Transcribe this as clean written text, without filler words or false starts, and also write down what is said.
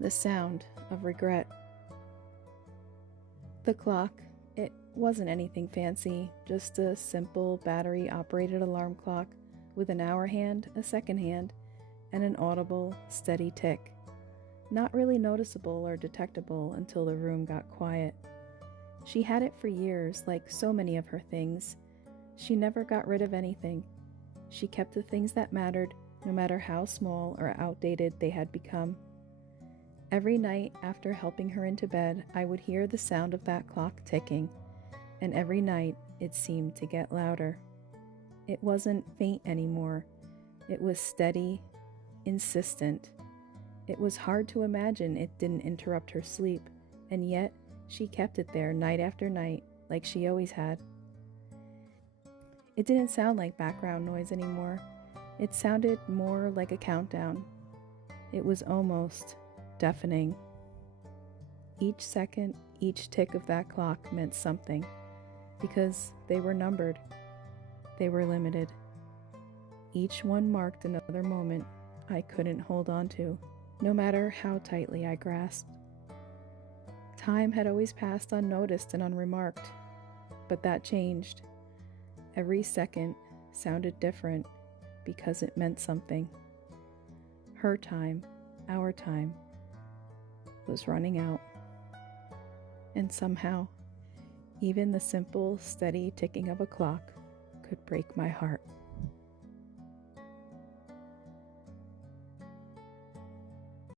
the sound of regret. The clock, it wasn't anything fancy, just a simple battery-operated alarm clock with an hour hand, a second hand, and an audible, steady tick. Not really noticeable or detectable until the room got quiet. She had it for years, like so many of her things. She never got rid of anything. She kept the things that mattered, no matter how small or outdated they had become. Every night after helping her into bed, I would hear the sound of that clock ticking, and every night it seemed to get louder. It wasn't faint anymore. It was steady, insistent. It was hard to imagine it didn't interrupt her sleep, and yet she kept it there night after night, like she always had. It didn't sound like background noise anymore. It sounded more like a countdown. It was almost deafening. Each second, each tick of that clock meant something, because they were numbered. They were limited. Each one marked another moment I couldn't hold on to, no matter how tightly I grasped. Time had always passed unnoticed and unremarked, but that changed. Every second sounded different because it meant something. Her time, our time, was running out. And somehow, even the simple, steady ticking of a clock could break my heart.